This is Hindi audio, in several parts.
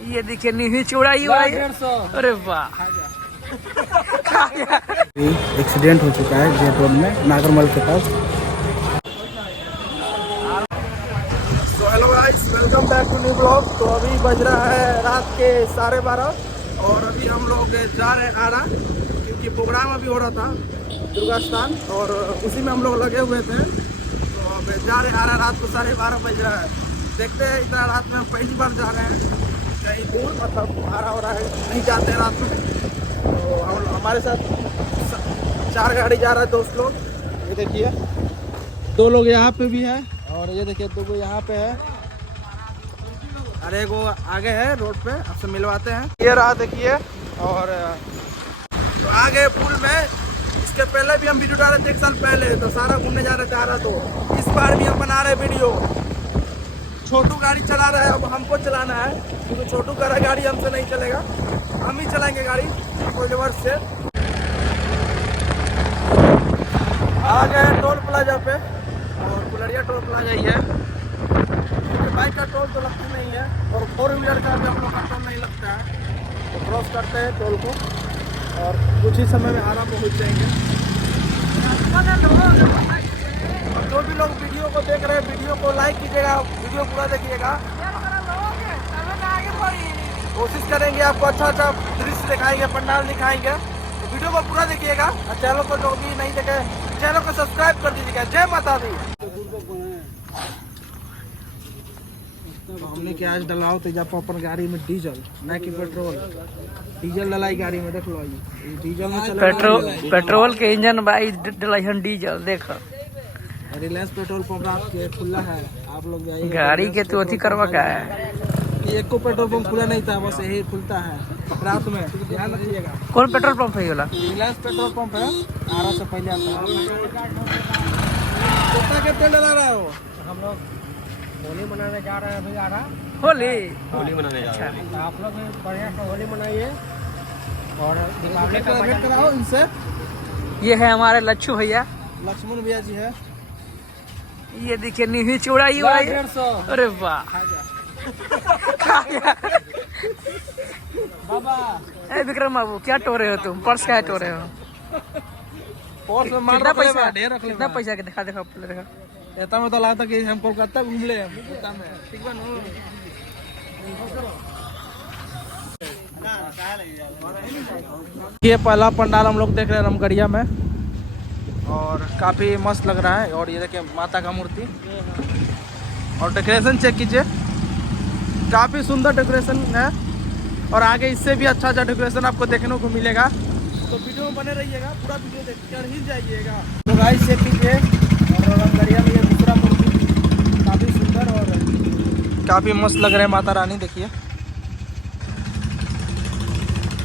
ये देखिए नीवी चौड़ाई हुआ है। अरे वाह। एक्सीडेंट हो चुका है जेट रोड में नागरमल के पास। तो hello guys, welcome back to new blog. तो अभी बज रहा है रात के 12:30 और अभी हम लोग जा रहे हैं आरा, क्योंकि प्रोग्राम अभी हो रहा था दुर्गा स्थान और उसी में हम लोग लगे हुए थे। तो अब जा रहे हैं आरा, रात को 12:30 बज रहा है। देखते हैं, इतना रात में हम पहली बार जा रहे हैं कहीं दूर, मतलब आरा हो रहा है, नहीं जाते हैं रात में। तो हम हमारे साथ 4 गाड़ी जा रहा है, दोस्त लोग। ये देखिए 2 लोग यहाँ पे भी है और ये देखिए 2 यहाँ पे है, अरे वो आगे है रोड पे, आपसे मिलवाते हैं। ये रहा देखिए, और तो आ गए पुल में। इसके पहले भी हम वीडियो डाले थे 1 साल पहले, तो सारा घूमने जा रहे थे आरा। तो इस बार भी हम बना रहे वीडियो। छोटू गाड़ी चला रहा है, अब हमको चलाना है, क्योंकि छोटू का गाड़ी हमसे नहीं चलेगा, हम ही चलाएंगे गाड़ी कोई वर्ष से। आ गए टोल प्लाजा पे, और कुलरिया टोल प्लाजा ही है। बाइक का टोल तो लगता नहीं है, और 4 व्हीलर का भी हम लोग का टोल नहीं लगता है। तो क्रॉस करते हैं टोल को और कुछ ही समय में आराम पहुँच जाएंगे। और जो भी लोग वीडियो को देख रहे हैं, वीडियो को लाइक कीजिएगा, वीडियो पूरा देखिएगा। कोशिश करेंगे आपको अच्छा अच्छा दृश्य दिखाएंगे, पंडाल दिखाएंगे, तो वीडियो को पूरा देखिएगा। और चैनल को जो भी नहीं देखे, चैनल को सब्सक्राइब कर दीजिएगा। जय माता दी। हमने क्या आज डलाओ तेजाब अपन गाड़ी में डीजल, ना कि पेट्रोल। डीजल डलाई गाड़ी में, देख लो ये डीजल में चला। पेट्रोल के इंजन भाई डलाइन डीजल देखो। रिलायंस पेट्रोल पंप आपके खुला है, आप लोग जाइए। गाड़ी के तो अथी करवा का है, एक को पेट्रोल पंप खुला नहीं था, बस यही खुलता है रात में, ध्यान रखिएगा। कौन पेट्रोल पंप है ये वाला? रिलायंस पेट्रोल पंप है, आरा से पहले आता है। कितना के तेल डला रहे हो? हम लोग होली मनाने जा रहे हैं अभी आरा। होली मनाने जा रहे हैं। आप लोग बढ़िया से होली मनाइए और दीपावली का वेट कराओ इनसे। ये है हमारे लच्छू भैया, लक्ष्मण भैया जी है। ये देखिए नीवी चौड़ाई हुआ है। अरे वाह। बाबा विक्रम बाबू, क्या टोरे हो तुम? पर्स क्या टोरे हो? कितना पैसा? कितना पैसा के दिखा देखा देखा। ऐसा में तो लगता कि हम कोलकाता घूम ले। ठीक बा नो। ये पहला पंडाल हम लोग देख रहे हैं रामगढ़िया में, और काफी मस्त लग रहा है। और ये देखिए माता का मूर्ति, और डेकोरेशन चेक कीजिए, काफी सुंदर डेकोरेशन है। और आगे इससे भी अच्छा अच्छा डेकोरेशन आपको देखने को मिलेगा, तो वीडियो में बने रहिएगा, पूरा वीडियो देख कर ही जाइएगा। तो गाइस चेक कीजिए, और रामगढ़िया में ये दूसरा मूर्ति काफी सुंदर और काफी मस्त लग रहा है माता रानी। देखिए,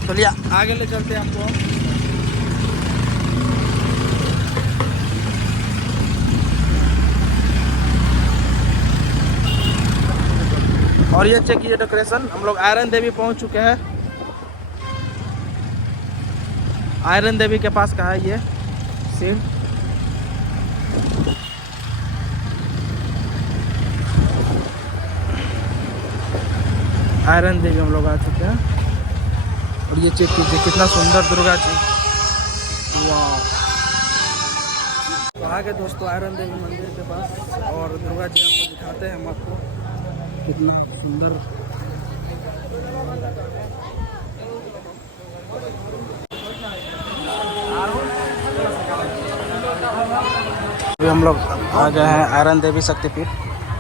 चलिए आगे ले चलते हैं आपको। और ये चेक कीजिए डेकोरेशन। हम लोग आयरन देवी पहुंच चुके हैं। आयरन देवी के पास का है ये सीन। आयरन देवी हम लोग आ चुके हैं, और ये चेक कीजिए कितना सुंदर दुर्गा जी। वाह। तो आगे दोस्तों आयरन देवी मंदिर के पास, और दुर्गा जी आपको दिखाते हैं हम आपको कितना सुंदर। अभी हम लोग आ गए हैं आयरन देवी शक्तिपीठ,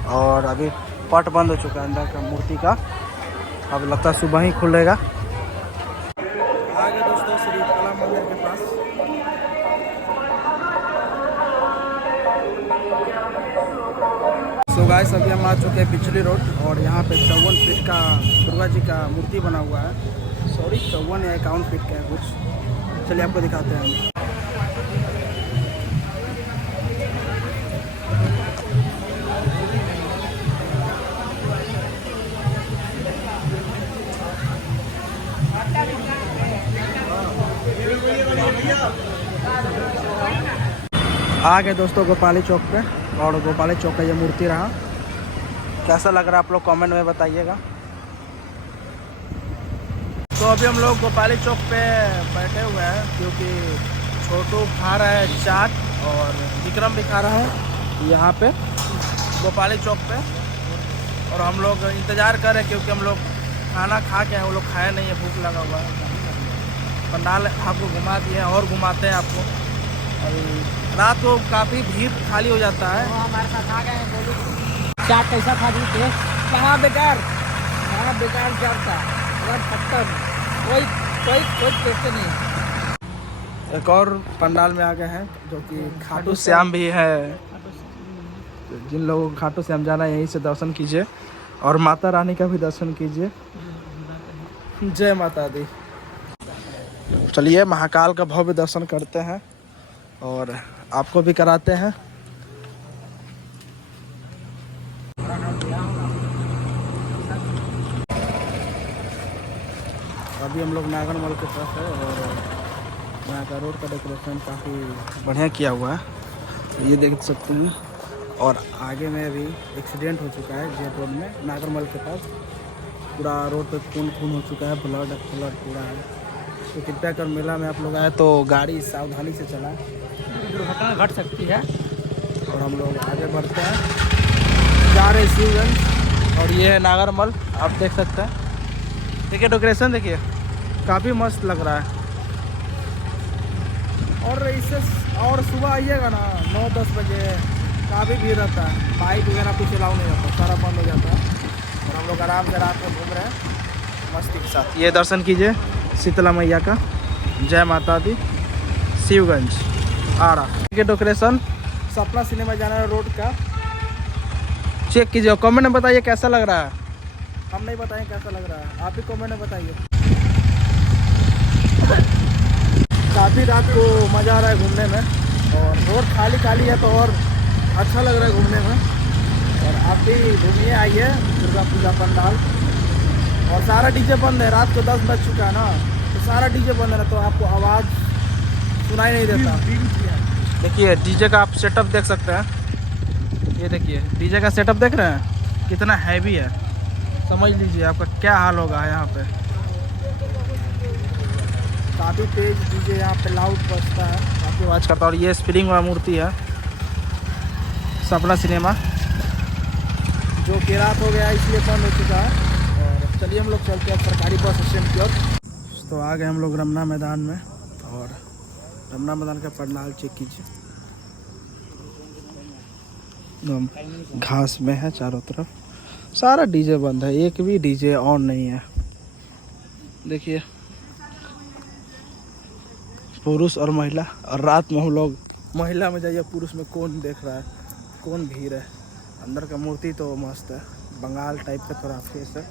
और अभी पट बंद हो चुका है अंदर का मूर्ति का, अब लगता है सुबह ही खुलेगा। आगे दोस्तों श्री कला मंदिर के पास। सो गाइस अभी हम आ चुके हैं पिछली रोड, और यहाँ पे 54 फीट का दुर्गा जी का मूर्ति बना हुआ है। सॉरी 54 या 51 फीट का है कुछ। चलिए आपको दिखाते हैं। आ गए दोस्तों गोपाली चौक पे, और गोपाली चौक का ये मूर्ति रहा। कैसा लग रहा है आप लोग कमेंट में बताइएगा। तो अभी हम लोग गोपाली चौक पे बैठे हुए हैं क्योंकि छोटू खा रहा है चाट और विक्रम भी खा रहा है यहाँ पे गोपाली चौक पे। और हम लोग इंतज़ार कर रहे हैं क्योंकि हम लोग खाना खा के हैं, वो लोग खाए नहीं है, भूख लगा हुआ है। पंडाल आपको घुमा दिए हैं और घुमाते हैं आपको। और रात को काफ़ी भीड़ खाली हो जाता है। हमारे साथ आ गए हैं, बोलो चाट कैसा था जी? कहाँ बेकार चाट था, खत्म, कोई टेस्ट नहीं। एक और पंडाल में आ गए हैं जो कि खाटू श्याम भी है। तो जिन लोगों को खाटू श्याम जाना है यहीं से दर्शन कीजिए और माता रानी का भी दर्शन कीजिए। जय माता दी। चलिए महाकाल का भव्य दर्शन करते हैं और आपको भी कराते हैं। अभी हम लोग नागरमल के पास है और यहाँ का रोड का डेकोरेशन काफ़ी बढ़िया किया हुआ है, ये देख सकते हैं। और आगे में भी एक्सीडेंट हो चुका है जेट रोड में, नागरमल के पास पूरा रोड पे खून हो चुका है, ब्लड पूरा है। तो कृपया कर मेला में आप लोग आए तो गाड़ी सावधानी से चलाएं, दुर्घटना घट सकती है। और हम लोग आगे बढ़ते हैं, जा रहे शिवगंज और ये है नागरमल, आप देख सकते हैं। देखिए डेकोरेशन देखिए, काफ़ी मस्त लग रहा है। और इससे और सुबह आइएगा ना 9-10 बजे काफ़ी भीड़ रहता है, बाइक वगैरह कुछ अलाउ नहीं रहता, सारा बंद हो जाता है। और हम लोग आराम से रात में घूम रहे हैं मस्ती के साथ। ये दर्शन कीजिए शीतला मैया का। जय माता दी। शिवगंज आरा के डेकोरेशन सपना सिनेमा जाना है रोड का, चेक कीजिए। कमेंट में बताइए कैसा लग रहा है। हम नहीं बताएं कैसा लग रहा है, आप ही कमेंट में बताइए। काफ़ी रात को मज़ा आ रहा है घूमने में और रोड खाली है तो और अच्छा लग रहा है घूमने में। और आप भी घूमिए, आइए दुर्गा पूजा पंडाल। और सारा डीजे बंद है, रात को 10 बज चुका है ना, तो सारा डीजे बंद है ना, तो आपको आवाज़ सुनाई नहीं देता। देखिए डीजे का आप सेटअप देख सकते हैं, ये देखिए डीजे का सेटअप देख रहे हैं कितना हैवी है, समझ लीजिए आपका क्या हाल होगा यहाँ पे। काफ़ी तेज डीजे यहाँ पे लाउड बजता है, काफ़ी आवाज़ करता है। और ये स्प्रिंग वाला मूर्ति है सपना सिनेमा, जो कि रात हो गया इसलिए बंद हो चुका है। और चलिए हम लोग चलते हैं सरकारी बस स्टैंड की ओर। तो आ गए हम लोग रमना मैदान में और रमना मैदान का पंडाल चेक कीजिए, एकदम घास में है चारों तरफ, सारा डीजे बंद है, एक भी डीजे ऑन नहीं है। देखिए पुरुष और महिला, और रात में हम लोग महिला में जाइए, पुरुष में कौन देख रहा है, कौन भीड़ है। अंदर का मूर्ति तो मस्त है, बंगाल टाइप का थोड़ा फेस है।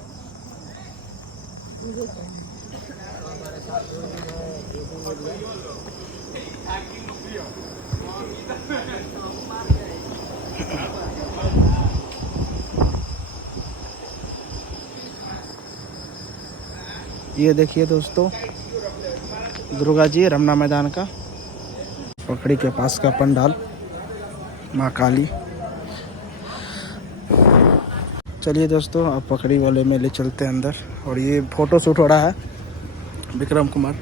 ये देखिए दोस्तों दुर्गा जी रमना मैदान का पकड़ी के पास का पंडाल, माँ काली। चलिए दोस्तों अब पकड़ी वाले में ले चलते हैं अंदर, और ये फोटो शूट हो रहा है विक्रम कुमार।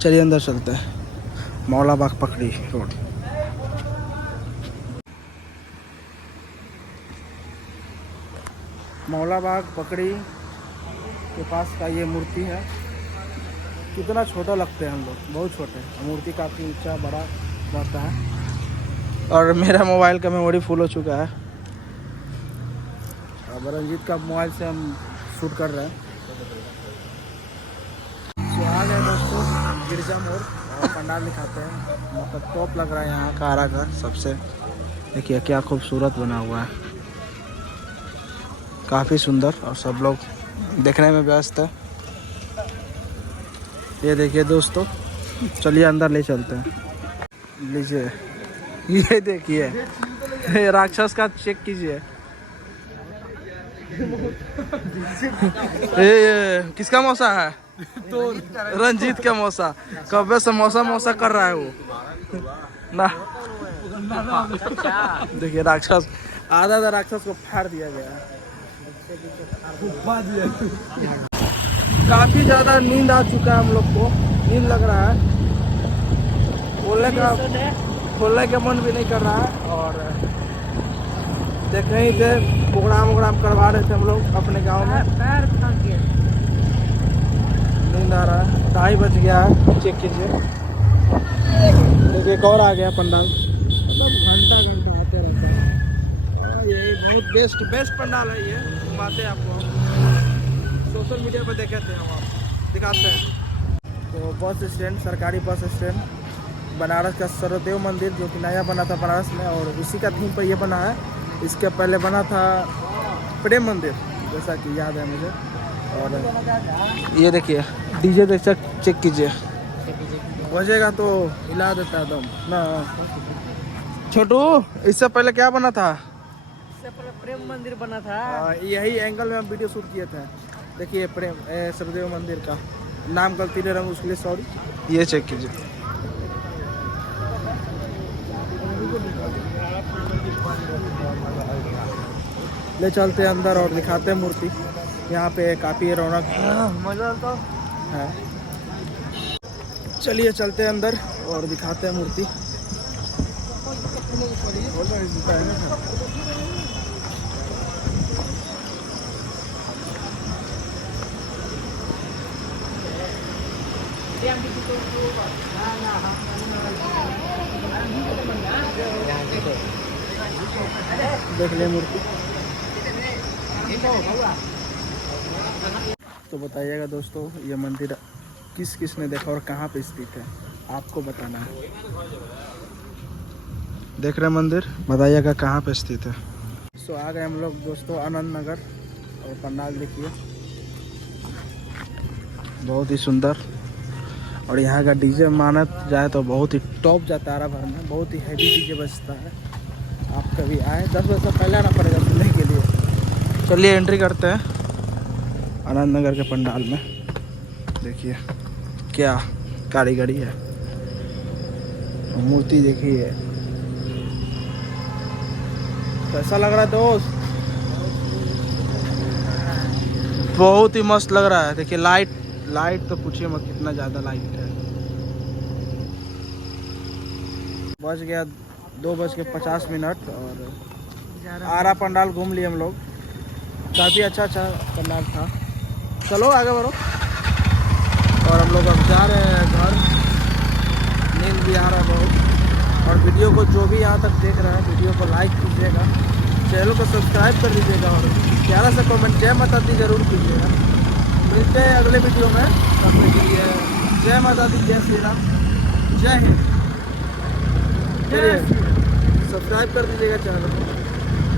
चलिए अंदर चलते हैं, मौलाबाग पकड़ी रोड। मौलाबाग पकड़ी के पास का ये मूर्ति है, कितना छोटा लगते हैं हम लोग, बहुत छोटे। मूर्ति काफ़ी ऊंचा बड़ा रहता है। और मेरा मोबाइल का मेमोरी फुल हो चुका है, अब रंजीत का मोबाइल से हम शूट कर रहे हैं। तो आ गए दोस्तों गिरजा मोड़ और पंडाल दिखाते हैं, मतलब टॉप लग रहा है यहाँ का आरा का सबसे। देखिए क्या खूबसूरत बना हुआ है, काफ़ी सुंदर, और सब लोग देखने में व्यस्त है। ये देखिए दोस्तों, चलिए अंदर ले चलते हैं। लीजिए ये देखिए राक्षस का चेक कीजिए। ये किसका मौसा है? रंजीत का मौसा। कब से मौसा कर रहा है वो ना। देखिए राक्षस, आधा राक्षस को फाड़ दिया गया है। काफ़ी ज़्यादा नींद आ चुका है हम लोग को, नींद लग रहा है, खोलने का मन भी नहीं कर रहा है। और देख रहे थे प्रोग्राम करवा रहे थे हम लोग अपने गांव में। नींद आ रहा है, 2:30 बज गया है, चेक कीजिए। देखिए एक और आ गया पंडाल, सब घंटा आते रहता है। और ये बहुत बेस्ट पंडाल है, ये घुमाते हैं आपको, सोशल मीडिया पर देखे थे हम, आप दिखाते हैं। तो बस स्टैंड, सरकारी बस स्टैंड, बनारस का सरदेव मंदिर जो कि नया बना था बनारस में, और उसी का थीम पर ये बना है। इसके पहले बना था प्रेम मंदिर, जैसा कि याद है मुझे। और ये देखिए डीजे चेक कीजिए, बजेगा तो हिला देता है दम ना। छोटू, इससे पहले क्या बना था? इससे पहले प्रेम मंदिर बना था। यही एंगल में हम वीडियो शूट किए थे। देखिए प्रेम सरदेव मंदिर का नाम गलती नहीं रहा, उसके लिए सॉरी। ये चेक कीजिए। ले चलते हैं अंदर और दिखाते हैं मूर्ति। यहाँ पे काफ़ी रौनक मजा तो है। चलिए चलते हैं अंदर और दिखाते हैं मूर्ति। देख ले मूर्ति। तो बताइएगा दोस्तों, ये मंदिर किस ने देखा और कहाँ पे स्थित है, आपको बताना है। देख रहे मंदिर, बताइएगा कहाँ पे स्थित है। सो आ गए हम लोग दोस्तों आनंद नगर, और पंडाल देखिए बहुत ही सुंदर। और यहाँ का डीजे माना जाए तो बहुत ही टॉप जाता है भर में, बहुत ही हैवी डीजे बजता है। आप कभी आए, 10 बजे से पहले आना पड़ेगा सुनने के लिए। चलिए एंट्री करते हैं आनंद नगर के पंडाल में। देखिए क्या कारीगरी है, मूर्ति देखिए कैसा लग रहा है दोस्त, बहुत ही मस्त लग रहा है। देखिए लाइट तो पूछिए मत, कितना ज़्यादा लाइट है। बज गया 2:50 और आरा पंडाल घूम लिए हम लोग। काफ़ी अच्छा पंडाल था। चलो आगे बढ़ो। और हम लोग अब जा रहे हैं घर, नींद भी आ रहा है बहुत। और वीडियो को जो भी यहाँ तक देख रहा है, वीडियो को लाइक कीजिएगा, चैनल को सब्सक्राइब कर दीजिएगा, और प्यारा सा कमेंट जय माता दी जरूर कीजिएगा। मिलते हैं अगले वीडियो में, तब तक के लिए जय माता दी, जय श्री राम, जय हिंद। चलिए सब्सक्राइब कर दीजिएगा चैनल को।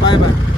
Bye bye.